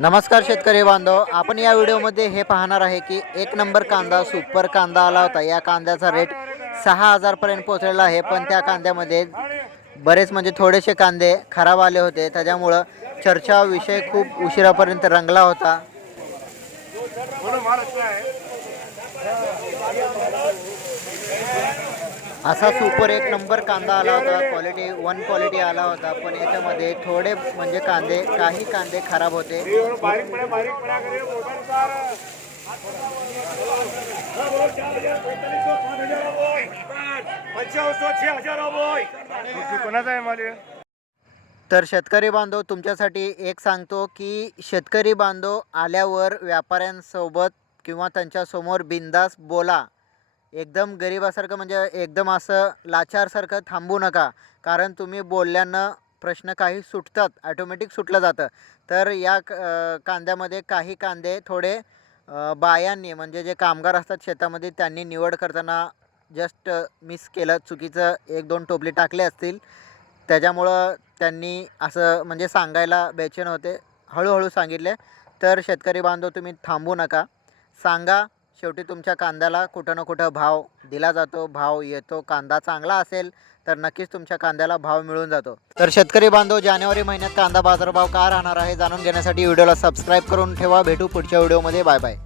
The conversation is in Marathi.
नमस्कार शेतकरी बांधव आपण या व्हिडिओमध्ये हे पाहणार आहे की एक नंबर कांदा सुपर कांदा आला होता. या कांद्याचा रेट सहा हजारपर्यंत पोचलेला आहे पण त्या कांद्यामध्ये बरेच म्हणजे थोडेसे कांदे खराब आले होते. त्याच्यामुळं चर्चा विषय खूप उशिरापर्यंत रंगला होता. असा सुपर एक नंबर कांदा आला होता क्वालिटी वन क्वालिटी आला होता पण याच्यामध्ये थोडे म्हणजे कांदे काही कांदे खराब होते. कोणाचा आहे माल तर शेतकरी बांधव तुमच्यासाठी एक सांगतो की शेतकरी बांधव आल्यावर व्यापाऱ्यांसोबत किंवा त्यांच्यासमोर बिंदास बोला. एकदम गरिबासारखं म्हणजे एकदम असं लाचारसारखं थांबू नका. कारण तुम्ही बोलल्यानं प्रश्न काही सुटतात ॲटोमॅटिक सुटलं जातं. तर या क- कांद्यामध्ये काही कांदे थोडे बायांनी म्हणजे जे कामगार असतात शेतामध्ये त्यांनी निवड करताना जस्ट मिस केलं. चुकीचं एक दोन टोपले टाकले असतील. त्याच्यामुळं त्यांनी असं म्हणजे सांगायला बेचैन होते. हळूहळू सांगितले. तर शेतकरी बांधव तुम्ही थांबू नका. सांगा शेवटी तुमच्या कांद्याला कुठं ना कुठं भाव दिला जातो भाव येतो. कांदा चांगला असेल तर नक्कीच तुमच्या कांद्याला भाव मिळून जातो. तर शेतकरी बांधव जानेवारी महिन्यात कांदा बाजारभाव का राहणार आहे जाणून घेण्यासाठी व्हिडिओला सबस्क्राईब करून ठेवा. भेटू पुढच्या व्हिडिओमध्ये. Bye bye.